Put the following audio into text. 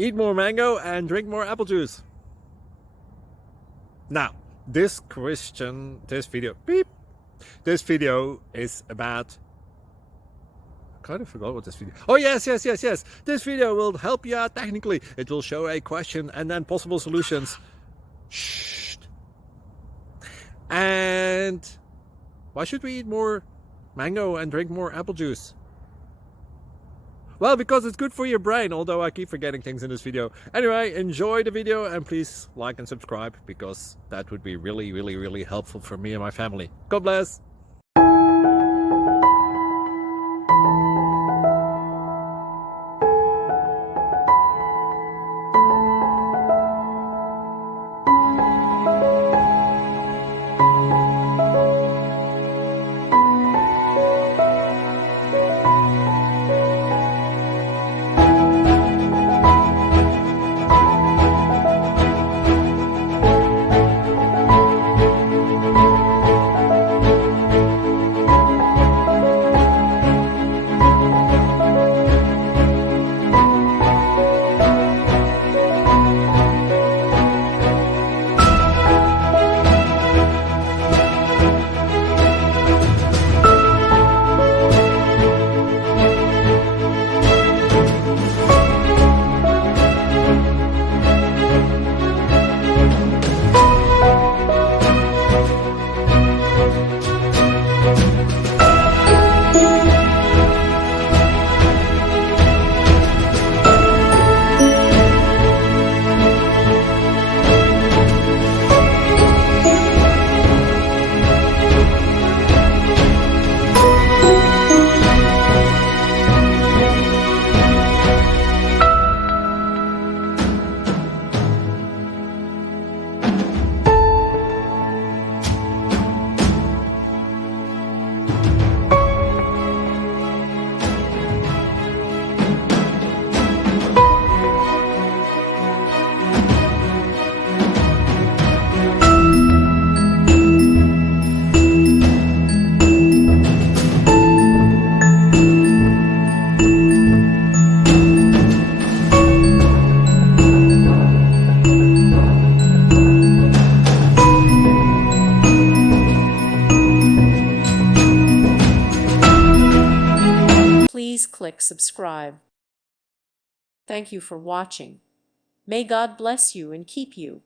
eat more mango and drink more apple juice. Now, this video is about, I kind of forgot what this video. Oh, yes. This video will help you out technically. It will show a question and then possible solutions. Shh. And why should we eat more mango and drink more apple juice? Well, because it's good for your brain, although I keep forgetting things in this video. Anyway, enjoy the video and please like and subscribe, because that would be really helpful for me and my family. God bless! Please click subscribe. Thank you for watching. May God bless you and keep you.